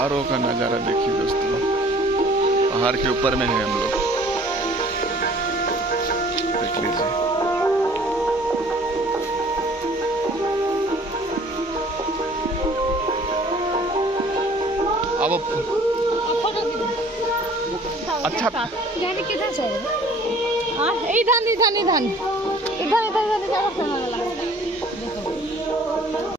पहाड़ों का नज़ारा देखिए दोस्तों, पहाड़ के ऊपर में है हम लोग, देख लीजिए। अब अच्छा किधर चले? हाँ इधर इधर इधर इधर इधर इधर